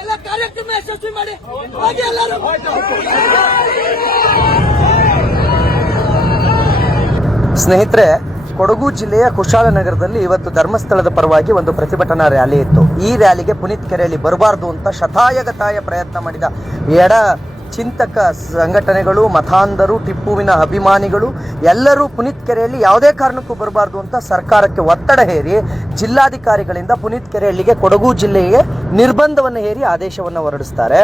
ಎಲ್ಲ ಕಾರ್ಯಕ್ರಮ ಯಶಸ್ವಿ ಮಾಡಿ ಹೋಗಿ ಎಲ್ಲರೂ. ಸ್ನೇಹಿತರೆ, ಕೊಡಗು ಜಿಲ್ಲೆಯ ಕುಶಾಲನಗರದಲ್ಲಿ ಇವತ್ತು ಧರ್ಮಸ್ಥಳದ ಪರವಾಗಿ ಒಂದು ಪ್ರತಿಭಟನಾ ರ್ಯಾಲಿ ಇತ್ತು. ಈ ರ್ಯಾಲಿಗೆ ಪುನೀತ್ ಕೆರೆಯಲ್ಲಿ ಬರಬಾರ್ದು ಅಂತ ಶತಾಯಗತಾಯ ಪ್ರಯತ್ನ ಮಾಡಿದ ಎಡ ಚಿಂತಕ ಸಂಘಟನೆಗಳು, ಮತಾಂಧರು, ಟಿಪ್ಪುವಿನ ಅಭಿಮಾನಿಗಳು ಎಲ್ಲರೂ ಪುನೀತ್ ಕೆರೆಯಲ್ಲಿ ಯಾವುದೇ ಕಾರಣಕ್ಕೂ ಬರಬಾರ್ದು ಅಂತ ಸರ್ಕಾರಕ್ಕೆ ಒತ್ತಡ ಹೇರಿ ಜಿಲ್ಲಾಧಿಕಾರಿಗಳಿಂದ ಪುನೀತ್ ಕೆರೆಹಳ್ಳಿಗೆ, ಕೊಡಗು ಜಿಲ್ಲೆಗೆ ನಿರ್ಬಂಧವನ್ನು ಹೇರಿ ಆದೇಶವನ್ನು ಹೊರಡಿಸ್ತಾರೆ.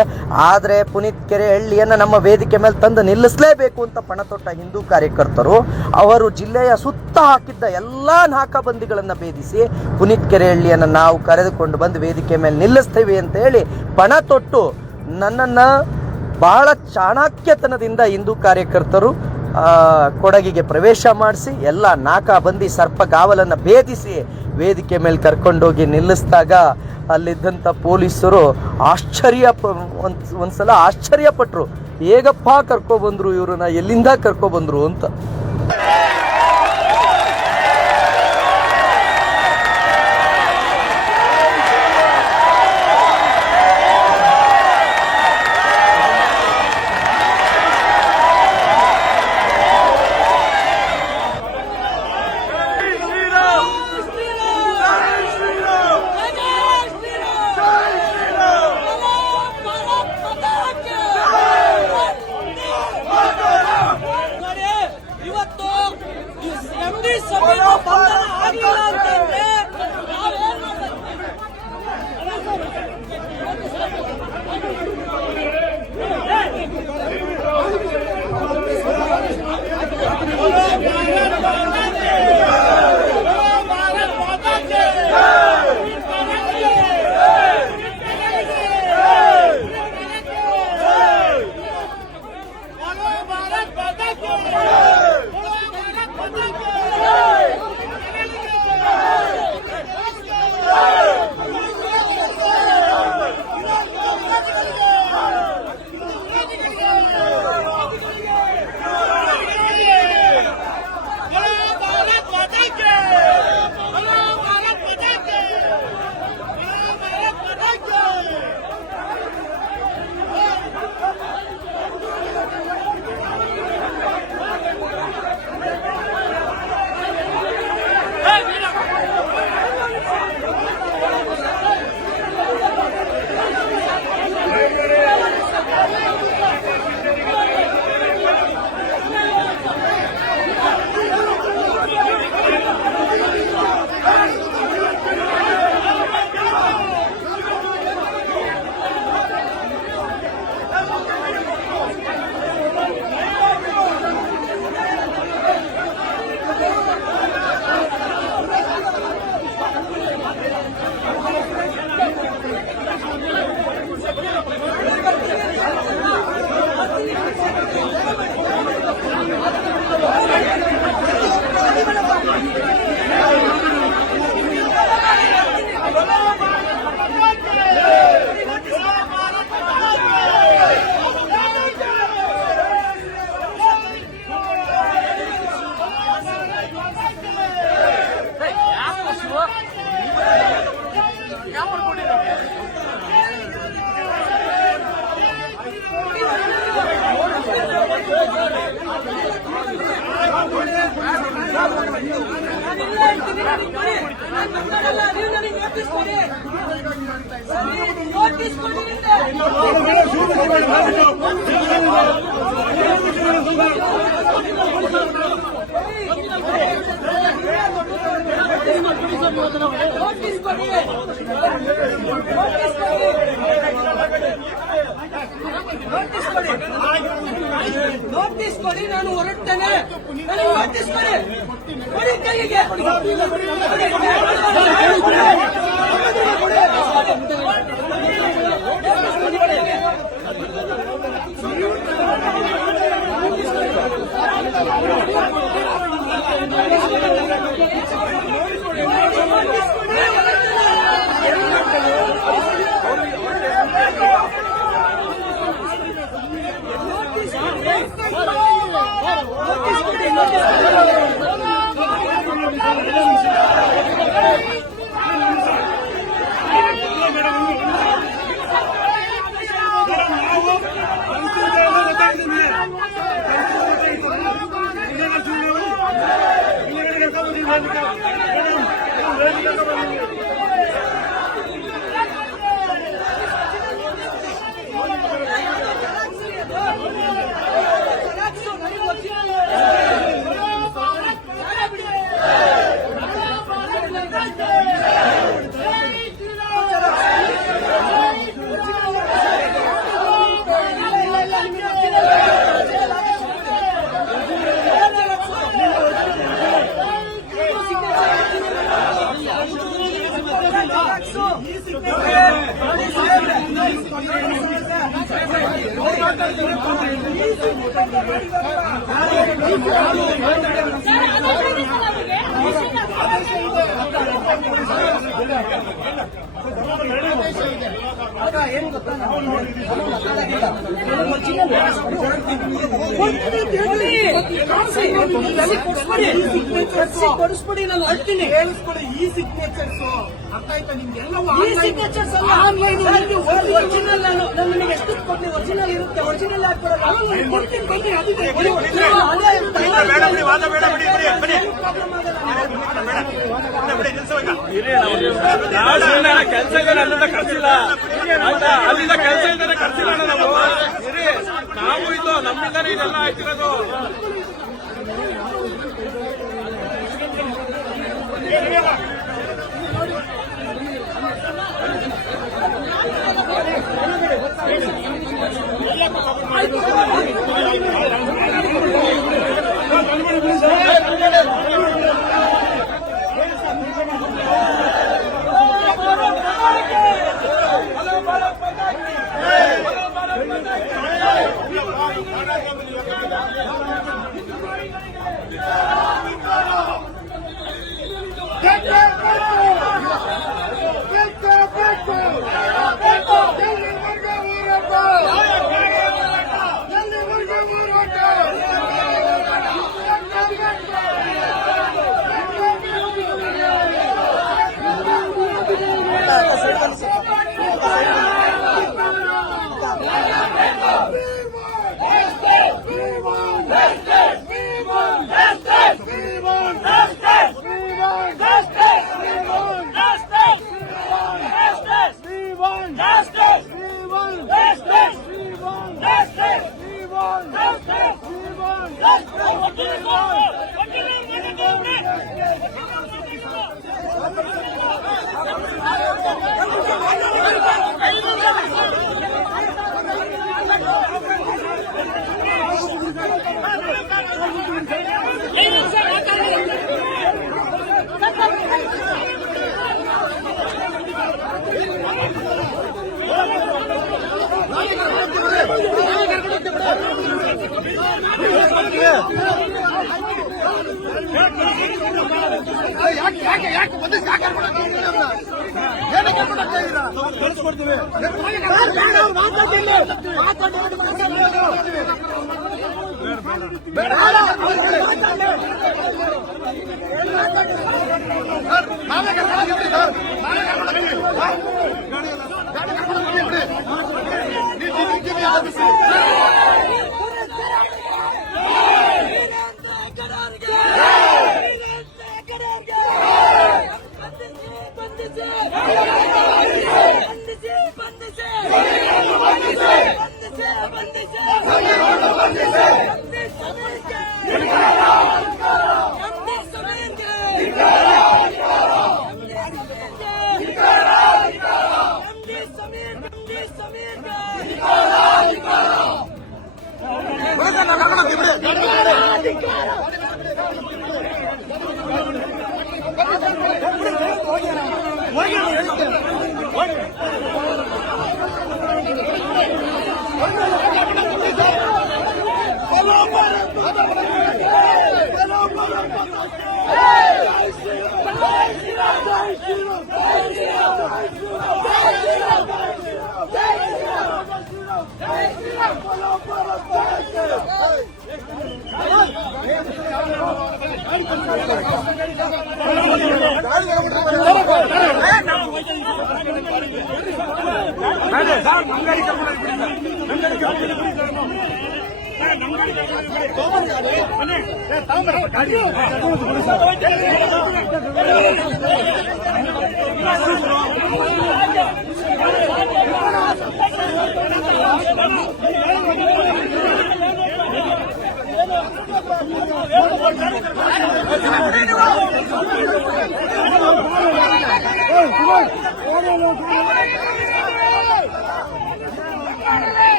ಆದರೆ ಪುನೀತ್ ಕೆರೆಹಳ್ಳಿಯನ್ನು ನಮ್ಮ ವೇದಿಕೆ ಮೇಲೆ ತಂದು ನಿಲ್ಲಿಸಲೇಬೇಕು ಅಂತ ಪಣತೊಟ್ಟ ಹಿಂದೂ ಕಾರ್ಯಕರ್ತರು ಅವರು ಜಿಲ್ಲೆಯ ಸುತ್ತ ಹಾಕಿದ್ದ ಎಲ್ಲ ನಾಕಾಬಂದಿಗಳನ್ನು ಭೇದಿಸಿ ಪುನೀತ್ ಕೆರೆಹಳ್ಳಿಯನ್ನು ನಾವು ಕರೆದುಕೊಂಡು ಬಂದು ವೇದಿಕೆ ಮೇಲೆ ನಿಲ್ಲಿಸ್ತೇವೆ ಅಂತ ಹೇಳಿ ಪಣ ತೊಟ್ಟು ನನ್ನನ್ನು ಬಹಳ ಚಾಣಾಕ್ಯತನದಿಂದ ಹಿಂದೂ ಕಾರ್ಯಕರ್ತರು ಕೊಡಗಿಗೆ ಪ್ರವೇಶ ಮಾಡಿಸಿ ಎಲ್ಲ ನಾಕಾಬಂದಿ ಸರ್ಪಗಾವಲನ್ನು ಭೇದಿಸಿ ವೇದಿಕೆ ಮೇಲೆ ಕರ್ಕೊಂಡೋಗಿ ನಿಲ್ಲಿಸಿದಾಗ ಅಲ್ಲಿದ್ದಂಥ ಪೊಲೀಸರು ಒಂದ್ಸಲ ಆಶ್ಚರ್ಯಪಟ್ಟರು. ಹೇಗಪ್ಪ ಕರ್ಕೊಬಂದ್ರು ಇವ್ರನ್ನ, ಎಲ್ಲಿಂದ ಕರ್ಕೊಬಂದ್ರು ಅಂತ. ನೋಟಿಸ್ ಕೊಡಿ, ನಾನು ಹೊರಡ್ತೇನೆ. ನೋಟಿಸ್ ಕೊಡಿ, ಕೊಡಿ ಕೈಗೆ. ನೋಟಿಸ್ ಕೊಡಿ. ಏನ್ ಗೊತ್ತಾ, ಕೊಡಿಸ್ಬಿಡಿ, ನಾನು ಅಳ್ತೀನಿ. ಈ ಸಿಗ್ನೇಚರ್ಸ್ ಅರ್ಥ ಆಯ್ತಾ ನಿಮ್ಗೆಲ್ಲವೂ ಈ ಸಿಗ್ನೇಚರ್ಸ್ ಆನ್ಲೈನ್ ಒರಿಜಿನಲ್. ನಾನು ನನಗೆ ಎಷ್ಟು ಕೊಡ್ತೀನಿ, ಒರಿಜಿನಲ್ ಇರುತ್ತೆ, ಒರಿಜಿನಲ್ ಹಾಕ್ಬಿಡೋದು ಕೊಡ್ತೀನಿ. ಕೆಲಸ ಇದೆ, ಅಲ್ಲಿಂದ ಕರ್ಸಿಲ್ಲ, ಅಲ್ಲಿಂದ ಕೆಲಸ ಇದ್ದಾರೆ, ಕರ್ಸಿಲ್ಲ ನಾವು. ನಾವು ಇದು ನಮ್ಮಿಂದಾನೆ ಇದೆಲ್ಲ ಆಯ್ತಿರೋದು.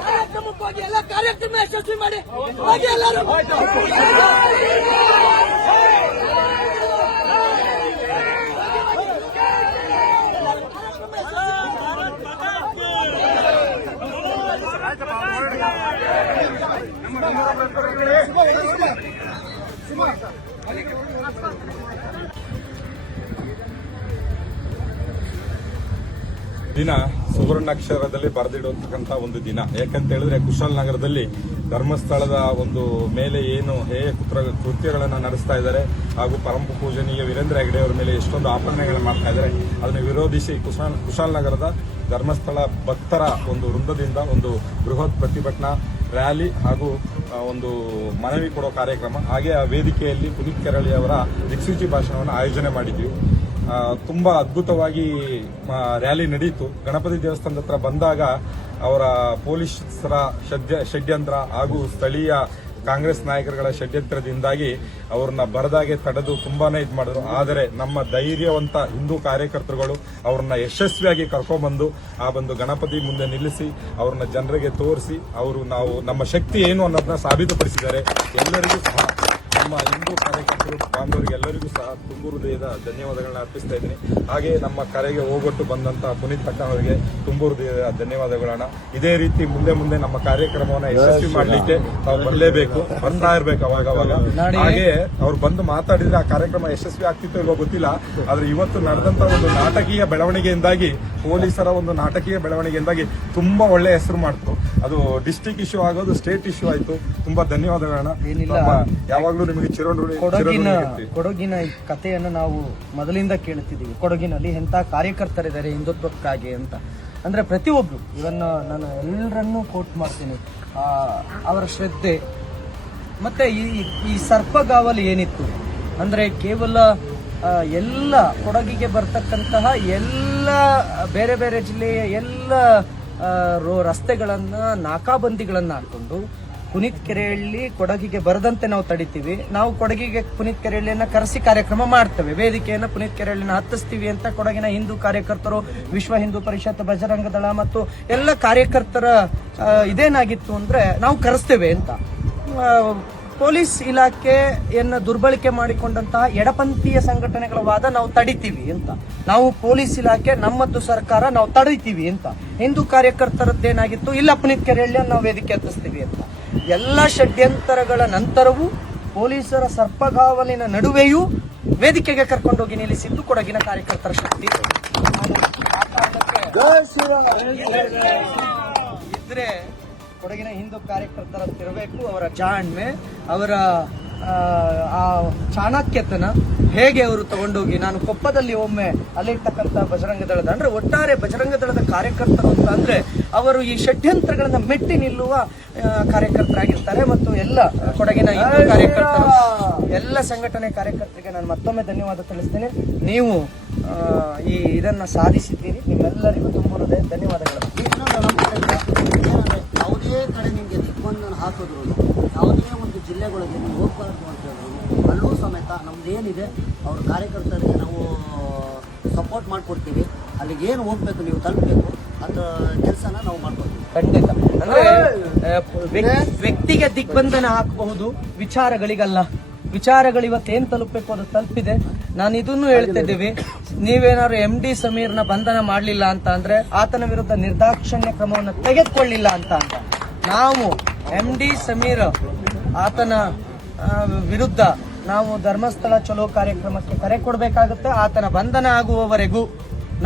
ಕಾರ್ಯಕ್ರಮಕ್ಕೋಗಿ ಎಲ್ಲ ಕಾರ್ಯಕ್ರಮ ಯಶಸ್ವಿ ಮಾಡಿ ಹೋಗಿ ಎಲ್ಲರೂ. ದಿನ ಸುವರ್ಣಾಕ್ಷರದಲ್ಲಿ ಬರೆದಿಡುವಂತಕ್ಕಂಥ ಒಂದು ದಿನ. ಯಾಕಂತ ಹೇಳಿದ್ರೆ ಕುಶಾಲನಗರದಲ್ಲಿ ಧರ್ಮಸ್ಥಳದ ಒಂದು ಮೇಲೆ ಏನು ಹೇಯ ಕೃತ್ಯಗಳನ್ನು ನಡೆಸ್ತಾ ಇದ್ದಾರೆ ಹಾಗೂ ಪರಮ ಪೂಜನೀಯ ವೀರೇಂದ್ರ ಹೆಗ್ಗಡೆ ಅವರ ಮೇಲೆ ಎಷ್ಟೊಂದು ಆಪಾದನೆಗಳನ್ನು ಮಾಡ್ತಾ ಇದ್ದಾರೆ. ಅದನ್ನು ವಿರೋಧಿಸಿ ಕುಶಾಲನಗರದ ಧರ್ಮಸ್ಥಳ ಭಕ್ತರ ಒಂದು ವೃಂದದಿಂದ ಒಂದು ಬೃಹತ್ ಪ್ರತಿಭಟನಾ ರ್ಯಾಲಿ ಹಾಗೂ ಒಂದು ಮನವಿ ಕೊಡೋ ಕಾರ್ಯಕ್ರಮ, ಹಾಗೆ ಆ ವೇದಿಕೆಯಲ್ಲಿ ಪುನೀತ್ ಕೆರಳಿ ಅವರ ದಿಕ್ಸೂಚಿ ಭಾಷಣವನ್ನು ಆಯೋಜನೆ ಮಾಡಿದ್ವಿ. ತುಂಬಾ ಅದ್ಭುತವಾಗಿ ರ್ಯಾಲಿ ನಡೆಯಿತು. ಗಣಪತಿ ದೇವಸ್ಥಾನದ ಹತ್ರ ಬಂದಾಗ ಅವರ ಪೊಲೀಸರ ಷಡ್ಯಂತ್ರ ಹಾಗೂ ಸ್ಥಳೀಯ ಕಾಂಗ್ರೆಸ್ ನಾಯಕರುಗಳ ಷಡ್ಯಂತ್ರದಿಂದಾಗಿ ಅವ್ರನ್ನ ಬರದಾಗೆ ತಡೆದು ತುಂಬಾನೇ ಇದು ಮಾಡಿದ್ರು. ಆದರೆ ನಮ್ಮ ಧೈರ್ಯವಂತ ಹಿಂದೂ ಕಾರ್ಯಕರ್ತರುಗಳು ಅವ್ರನ್ನ ಯಶಸ್ವಿಯಾಗಿ ಕರ್ಕೊಂಡ್ಬಂದು ಆ ಒಂದು ಗಣಪತಿ ಮುಂದೆ ನಿಲ್ಲಿಸಿ ಅವ್ರನ್ನ ಜನರಿಗೆ ತೋರಿಸಿ ನಾವು ನಮ್ಮ ಶಕ್ತಿ ಏನು ಅನ್ನೋದನ್ನ ಸಾಬೀತುಪಡಿಸಿದ್ದಾರೆ. ಎಲ್ಲರಿಗೂ ಸಹ ನಮ್ಮ ಹಿಂದೂ ಕಾರ್ಯಕರ್ತರು ಬಾಂಧವರಿಗೆ ಎಲ್ಲರಿಗೂ ಸಹ ತುಂಬು ಹೃದಯದ ಧನ್ಯವಾದಗಳನ್ನ ಅರ್ಪಿಸ್ತಾ ಇದ್ದೀನಿ. ಹಾಗೆ ನಮ್ಮ ಕರೆಗೆ ಹೋಗೊಟ್ಟು ಬಂದಂತ ಪುನೀತ್ ಅಣ್ಣ ಅವರಿಗೆ ತುಂಬು ಹೃದಯದ ಧನ್ಯವಾದಗಳನ್ನ. ಇದೇ ರೀತಿ ಮುಂದೆ ನಮ್ಮ ಕಾರ್ಯಕ್ರಮವನ್ನ ಯಶಸ್ವಿ ಮಾಡಲಿಕ್ಕೆ ತಾವು ಬರಲೇಬೇಕು, ಬರ್ತಾ ಇರ್ಬೇಕು ಅವಾಗ. ಹಾಗೆ ಅವ್ರು ಬಂದು ಮಾತಾಡಿದ್ರೆ ಆ ಕಾರ್ಯಕ್ರಮ ಯಶಸ್ವಿ ಆಗ್ತಿತ್ತೋ ಇಲ್ವೋ ಗೊತ್ತಿಲ್ಲ. ಆದ್ರೆ ಇವತ್ತು ನಡೆದಂತ ಒಂದು ನಾಟಕೀಯ ಬೆಳವಣಿಗೆಯಿಂದಾಗಿ, ಪೊಲೀಸರ ಒಂದು ನಾಟಕೀಯ ಬೆಳವಣಿಗೆಯಿಂದಾಗಿ ತುಂಬಾ ಒಳ್ಳೆ ಹೆಸರು ಮಾಡ್ತು. ಅದು ಡಿಸ್ಟ್ರಿಕ್ಟ್ ಇಶ್ಯೂ ಆಗೋದು ಸ್ಟೇಟ್ ಇಶ್ಯೂ ಆಯ್ತು. ತುಂಬಾ ಧನ್ಯವಾದಗಳನ್ನ. ಯಾವಾಗ್ಲೂ ನಿಮಗೆ ಕೊಡಗಿನ ಈ ಕಥೆಯನ್ನು ನಾವು ಮೊದಲಿಂದ ಕೇಳುತ್ತಿದ್ದೀವಿ. ಕೊಡಗಿನಲ್ಲಿ ಎಂಥ ಕಾರ್ಯಕರ್ತರಿದ್ದಾರೆ ಹಿಂದುತ್ವಕ್ಕಾಗಿ ಅಂತ. ಅಂದ್ರೆ ಪ್ರತಿಯೊಬ್ರು, ಇವನ್ ನಾನು ಎಲ್ಲರನ್ನೂ ಕೋಟ್ ಮಾಡ್ತೀನಿ, ಅವರ ಶ್ರದ್ಧೆ ಮತ್ತೆ ಈ ಸರ್ಪಗಾವಲು ಏನಿತ್ತು ಅಂದ್ರೆ ಕೇವಲ ಎಲ್ಲ ಕೊಡಗಿಗೆ ಬರ್ತಕ್ಕಂತಹ ಎಲ್ಲ ಬೇರೆ ಬೇರೆ ಜಿಲ್ಲೆಯ ಎಲ್ಲ ರಸ್ತೆಗಳನ್ನ ನಾಕಾಬಂದಿಗಳನ್ನ ಹಾಕೊಂಡು ಪುನೀತ್ ಕೆರೆಹಳ್ಳಿ ಕೊಡಗಿಗೆ ಬರದಂತೆ ನಾವು ತಡಿತೀವಿ. ನಾವು ಕೊಡಗಿಗೆ ಪುನೀತ್ ಕೆರೆಹಳ್ಳಿಯನ್ನ ಕರೆಸಿ ಕಾರ್ಯಕ್ರಮ ಮಾಡ್ತೇವೆ, ವೇದಿಕೆಯನ್ನ ಪುನೀತ್ ಕೆರೆಹಳ್ಳಿನ ಹತ್ತಿಸ್ತೀವಿ ಅಂತ ಕೊಡಗಿನ ಹಿಂದೂ ಕಾರ್ಯಕರ್ತರು, ವಿಶ್ವ ಹಿಂದೂ ಪರಿಷತ್, ಬಜರಂಗ ದಳ ಮತ್ತು ಎಲ್ಲ ಕಾರ್ಯಕರ್ತರ ಇದೇನಾಗಿತ್ತು ಅಂದ್ರೆ ನಾವು ಕರೆಸ್ತೇವೆ ಅಂತ. ಪೊಲೀಸ್ ಇಲಾಖೆಯನ್ನ ದುರ್ಬಳಕೆ ಮಾಡಿಕೊಂಡಂತಹ ಎಡಪಂಥೀಯ ಸಂಘಟನೆಗಳ ವಾದ ನಾವು ತಡಿತೀವಿ ಅಂತ. ನಾವು ಪೊಲೀಸ್ ಇಲಾಖೆ, ನಮ್ಮದು ಸರ್ಕಾರ, ನಾವು ತಡಿತೀವಿ ಅಂತ. ಹಿಂದೂ ಕಾರ್ಯಕರ್ತರದ್ದೇನಾಗಿತ್ತು, ಇಲ್ಲ ಪುನೀತ್ ಕೆರೆಹಳ್ಳಿಯನ್ನು ನಾವು ವೇದಿಕೆ ಹತ್ತಿಸ್ತೀವಿ ಅಂತ. ಎಲ್ಲ ಷಡ್ಯಂತರಗಳ ನಂತರವೂ ಪೊಲೀಸರ ಸರ್ಪಗಾವಲಿನ ನಡುವೆಯೂ ವೇದಿಕೆಗೆ ಕರ್ಕೊಂಡೋಗಿ ನಿಲ್ಲಿಸಿದ್ದು ಕೊಡಗಿನ ಕಾರ್ಯಕರ್ತರ ಶಕ್ತಿ. ಇದ್ರೆ ಕೊಡಗಿನ ಹಿಂದೂ ಕಾರ್ಯಕರ್ತರಂತಿರಬೇಕು ಅವರ ಜಾಣ್ಮೆ, ಅವರ ಆ ಚಾಣಕ್ಯತನ ಹೇಗೆ ಅವರು ತಗೊಂಡೋಗಿ. ನಾನು ಕೊಪ್ಪದಲ್ಲಿ ಒಮ್ಮೆ ಅಲ್ಲಿರ್ತಕ್ಕಂಥ ಬಜರಂಗ ದಳದ ಅಂದ್ರೆ ಒಟ್ಟಾರೆ ಬಜರಂಗ ದಳದ ಕಾರ್ಯಕರ್ತರು ಅಂತ ಅಂದ್ರೆ ಅವರು ಈ ಷಡ್ಯಂತ್ರಗಳನ್ನ ಮೆಟ್ಟಿ ನಿಲ್ಲುವ ಕಾರ್ಯಕರ್ತರಾಗಿರ್ತಾರೆ. ಮತ್ತು ಎಲ್ಲ ಕೊಡಗಿನ ಹಿಂದೂ ಕಾರ್ಯಕರ್ತರು, ಎಲ್ಲ ಸಂಘಟನೆ ಕಾರ್ಯಕರ್ತರಿಗೆ ನಾನು ಮತ್ತೊಮ್ಮೆ ಧನ್ಯವಾದ ತಿಳಿಸ್ತೇನೆ. ನೀವು ಇದನ್ನ ಸಾಧಿಸಿದ್ದೀರಿ, ನಿಮ್ಮೆಲ್ಲರಿಗೂ ತುಂಬ ಹೃದಯ ಧನ್ಯವಾದಗಳು. ಯಾವುದೇ ಕಡೆ ನಿಮಗೆ ದಿಗ್ಬಂಧನ ಹಾಕಿದ್ರು, ಯಾವುದೇ ಒಂದು ಜಿಲ್ಲೆಗಳಿಗೆ ನೀವು ಹೋಗ್ಬಾರ್ದು ಅಂತ ಹೇಳಿದ್ರು, ಅಲ್ಲೂ ಸಮೇತ ನಮ್ದೇನಿದೆ ಅವ್ರ ಕಾರ್ಯಕರ್ತರಿಗೆ ನಾವು ಸಪೋರ್ಟ್ ಮಾಡಿಕೊಡ್ತೀವಿ. ಅಲ್ಲಿಗೆ ಏನು ಹೋಗ್ಬೇಕು, ನೀವು ತಲುಪಬೇಕು ಅಂತ ಕೆಲಸನ ನಾವು ಮಾಡ್ಕೊಡ್ತೀವಿ. ಖಂಡಿತ. ಅಂದ್ರೆ ವ್ಯಕ್ತಿಗೆ ದಿಗ್ಬಂಧನ ಹಾಕಬಹುದು, ವಿಚಾರಗಳಿಗಲ್ಲ. ವಿಚಾರಗಳು ಇವತ್ತೇನ್ ತಲುಪಬೇಕು ಅದು ತಲುಪಿದೆ. ನಾನು ಇದನ್ನು ಹೇಳ್ತಿದ್ದೀವಿ, ನೀವೇನಾದ್ರು MD ಸಮೀರ್ನ ಬಂಧನ ಮಾಡಲಿಲ್ಲ ಅಂತ ಅಂದ್ರೆ ಆತನ ವಿರುದ್ಧ ನಿರ್ದಾಕ್ಷಣ್ಯ ಕ್ರಮವನ್ನು ತೆಗೆದುಕೊಳ್ಳಿಲ್ಲ ಅಂತ ನಾವು MD ಸಮೀರ್ ಆತನ ವಿರುದ್ಧ ನಾವು ಧರ್ಮಸ್ಥಳ ಚಲೋ ಕಾರ್ಯಕ್ರಮಕ್ಕೆ ಕರೆ ಕೊಡಬೇಕಾಗುತ್ತೆ. ಆತನ ಬಂಧನ ಆಗುವವರೆಗೂ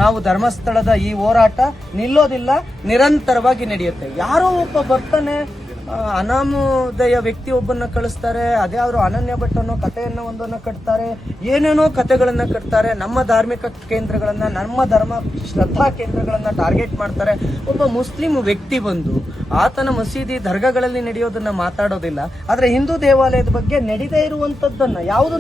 ನಾವು ಧರ್ಮಸ್ಥಳದ ಈ ಹೋರಾಟ ನಿಲ್ಲೋದಿಲ್ಲ, ನಿರಂತರವಾಗಿ ನಡೆಯುತ್ತೆ. ಯಾರೋ ಒಬ್ಬ ಬರ್ತಾನೆ, ಅನಾಮೋದಯ ವ್ಯಕ್ತಿ ಒಬ್ಬನ್ನ ಕಳಿಸ್ತಾರೆ, ಅದೇ ಅವರು ಅನನ್ಯ ಭಟ್ ಅನ್ನೋ ಕಥೆಯನ್ನ ಒಂದನ್ನ ಕಟ್ತಾರೆ, ಏನೇನೋ ಕಥೆಗಳನ್ನ ಕಟ್ತಾರೆ. ನಮ್ಮ ಧಾರ್ಮಿಕ ಕೇಂದ್ರಗಳನ್ನ, ನಮ್ಮ ಧರ್ಮ ಶ್ರದ್ಧಾ ಕೇಂದ್ರಗಳನ್ನ ಟಾರ್ಗೆಟ್ ಮಾಡ್ತಾರೆ. ಒಬ್ಬ ಮುಸ್ಲಿಂ ವ್ಯಕ್ತಿ ಬಂದು ಆತನ ಮಸೀದಿ ದರ್ಗಾಗಳಲ್ಲಿ ನಡೆಯೋದನ್ನ ಮಾತಾಡೋದಿಲ್ಲ, ಆದ್ರೆ ಹಿಂದೂ ದೇವಾಲಯದ ಬಗ್ಗೆ ನಡೆದೇ ಇರುವಂತದ್ದನ್ನ, ಯಾವುದು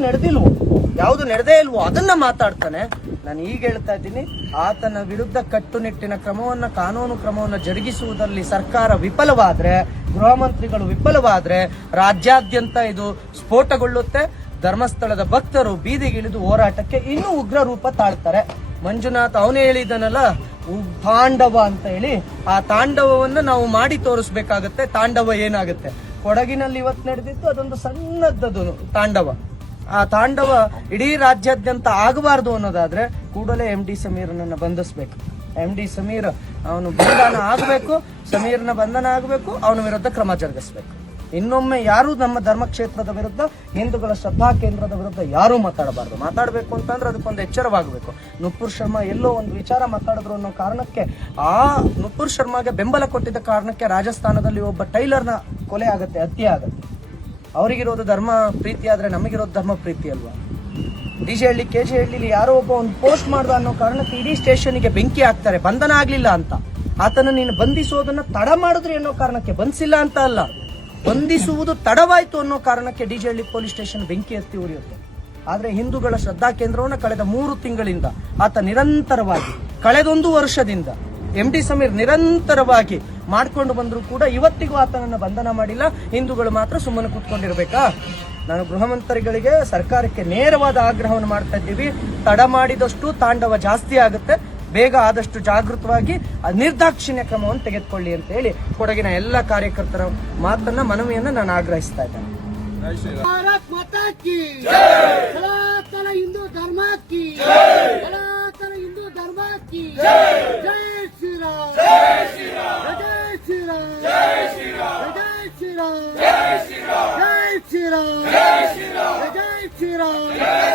ನಡೆದೇ ಇಲ್ವೋ ಅದನ್ನ ಮಾತಾಡ್ತಾನೆ. ನಾನು ಈಗ ಹೇಳ್ತಾ ಇದ್ದೀನಿ, ಆತನ ವಿರುದ್ಧ ಕಟ್ಟುನಿಟ್ಟಿನ ಕ್ರಮವನ್ನ, ಕಾನೂನು ಕ್ರಮವನ್ನು ಜರುಗಿಸುವುದರಲ್ಲಿ ಸರ್ಕಾರ ವಿಫಲವಾದ್ರೆ, ಗೃಹ ಮಂತ್ರಿಗಳು ವಿಫಲವಾದ್ರೆ ರಾಜ್ಯಾದ್ಯಂತ ಇದು ಸ್ಫೋಟಗೊಳ್ಳುತ್ತೆ. ಧರ್ಮಸ್ಥಳದ ಭಕ್ತರು ಬೀದಿಗಿಳಿದು ಹೋರಾಟಕ್ಕೆ ಇನ್ನೂ ಉಗ್ರ ರೂಪ ತಾಳ್ತಾರೆ. ಮಂಜುನಾಥ್ ಅವನೇ ಹೇಳಿದನಲ್ಲ ತಾಂಡವ ಅಂತ ಹೇಳಿ, ಆ ತಾಂಡವವನ್ನು ನಾವು ಮಾಡಿ ತೋರಿಸ್ಬೇಕಾಗತ್ತೆ. ತಾಂಡವ ಏನಾಗುತ್ತೆ, ಕೊಡಗಿನಲ್ಲಿ ಇವತ್ತು ನಡೆದಿತ್ತು ಅದೊಂದು ಸಣ್ಣದ್ದು ತಾಂಡವ. ಆ ತಾಂಡವ ಇಡೀ ರಾಜ್ಯಾದ್ಯಂತ ಆಗಬಾರ್ದು ಅನ್ನೋದಾದ್ರೆ ಕೂಡಲೇ MD ಸಮೀರನನ್ನ ಬಂಧಿಸಬೇಕು. MD ಸಮೀರ್ ಅವನು ಬಂಧನ ಆಗಬೇಕು, ಸಮೀರ್ನ ಬಂಧನ ಆಗಬೇಕು, ಅವನ ವಿರುದ್ಧ ಕ್ರಮ ಜರುಗಿಸಬೇಕು. ಇನ್ನೊಮ್ಮೆ ಯಾರು ನಮ್ಮ ಧರ್ಮಕ್ಷೇತ್ರದ ವಿರುದ್ಧ, ಹಿಂದೂಗಳ ಶ್ರದ್ಧಾ ಕೇಂದ್ರದ ವಿರುದ್ಧ ಯಾರೂ ಮಾತಾಡಬಾರ್ದು. ಮಾತಾಡಬೇಕು ಅಂತಂದ್ರೆ ಅದಕ್ಕೊಂದು ಎಚ್ಚರವಾಗಬೇಕು. ನುಪುರ್ ಶರ್ಮಾ ಎಲ್ಲೋ ಒಂದು ವಿಚಾರ ಮಾತಾಡಿದ್ರು ಅನ್ನೋ ಕಾರಣಕ್ಕೆ, ಆ ನುಪುರ್ ಶರ್ಮಾಗೆ ಬೆಂಬಲ ಕೊಟ್ಟಿದ್ದ ಕಾರಣಕ್ಕೆ ರಾಜಸ್ಥಾನದಲ್ಲಿ ಒಬ್ಬ ಟೈಲರ್ನ ಕೊಲೆ ಆಗುತ್ತೆ, ಹತ್ಯೆ ಆಗುತ್ತೆ. ಅವರಿಗಿರೋದು ಧರ್ಮ ಪ್ರೀತಿ ಆದ್ರೆ ನಮಗಿರೋದು ಧರ್ಮ ಪ್ರೀತಿ ಅಲ್ವಾ? DJ ಹಳ್ಳಿ KG ಹಳ್ಳಿಲಿ ಯಾರೋ ಒಬ್ಬ ಒಂದು ಪೋಸ್ಟ್ ಮಾಡ್ದ ಅನ್ನೋ ಕಾರಣಕ್ಕೆ ಇಡೀ ಸ್ಟೇಷನ್ಗೆ ಬೆಂಕಿ ಹಾಕ್ತಾರೆ, ಬಂಧನ ಆಗ್ಲಿಲ್ಲ ಅಂತ. ಆತನ ನೀನು ಬಂಧಿಸೋದನ್ನ ತಡ ಮಾಡಿದ್ರಿ ಅನ್ನೋ ಕಾರಣಕ್ಕೆ, ಬಂಧಿಸಿಲ್ಲ ಅಂತ ಅಲ್ಲ, ಬಂಧಿಸುವುದು ತಡವಾಯ್ತು ಅನ್ನೋ ಕಾರಣಕ್ಕೆ DJ ಹಳ್ಳಿ ಪೊಲೀಸ್ ಸ್ಟೇಷನ್ ಬೆಂಕಿ ಹತ್ತಿ ಉರಿಯುತ್ತೆ. ಆದ್ರೆ ಹಿಂದೂಗಳ ಶ್ರದ್ಧಾ ಕೇಂದ್ರವನ್ನು ಕಳೆದ 3 ತಿಂಗಳಿಂದ ಆತ ನಿರಂತರವಾಗಿ, ಕಳೆದೊಂದು ವರ್ಷದಿಂದ MD ಸಮೀರ್ ನಿರಂತರವಾಗಿ ಮಾಡ್ಕೊಂಡು ಬಂದ್ರು ಕೂಡ ಇವತ್ತಿಗೂ ಆತನನ್ನ ಬಂಧನ ಮಾಡಿಲ್ಲ. ಹಿಂದೂಗಳು ಮಾತ್ರ ಸುಮ್ಮನೆ ಕೂತ್ಕೊಂಡಿರ್ಬೇಕಾ? ನಾನು ಗೃಹ ಮಂತ್ರಿಗಳಿಗೆ, ಸರ್ಕಾರಕ್ಕೆ ನೇರವಾದ ಆಗ್ರಹವನ್ನು ಮಾಡ್ತಾ ಇದ್ದೀವಿ. ತಡ ಮಾಡಿದಷ್ಟು ತಾಂಡವ ಜಾಸ್ತಿ ಆಗುತ್ತೆ. ಬೇಗ ಆದಷ್ಟು ಜಾಗೃತವಾಗಿ ನಿರ್ದಾಕ್ಷಿಣ್ಯ ಕ್ರಮವನ್ನು ತೆಗೆದುಕೊಳ್ಳಿ ಅಂತ ಹೇಳಿ ಕೊಡಗಿನ ಎಲ್ಲ ಕಾರ್ಯಕರ್ತರ ಮಾತನ್ನ, ಮನವಿಯನ್ನ ನಾನು ಆಗ್ರಹಿಸ್ತಾ ಇದ್ದೇನೆ. ಭಾರತ್ ಮಾತಾ ಕಿ ಸನಾತನ ಹಿಂದೂ ಧರ್ಮ ಕಿ, ಸನಾತನ ಹಿಂದೂ ಧರ್ಮ ಕಿ ಜೈ ಶ್ರೀರಾಮ್, ಜೈ ಶ್ರೀರಾಮ್, ಜೈ ಶ್ರೀರಾಮ್, ಜೈ ಶ್ರೀರಾಮ್, ಜೈ ಶ್ರೀರಾಮ್, ಜೈ ಶ್ರೀರಾಮ್, ಜೈ ಶ್ರೀರಾಮ್, ಜೈ ಶ್ರೀರಾಮ್.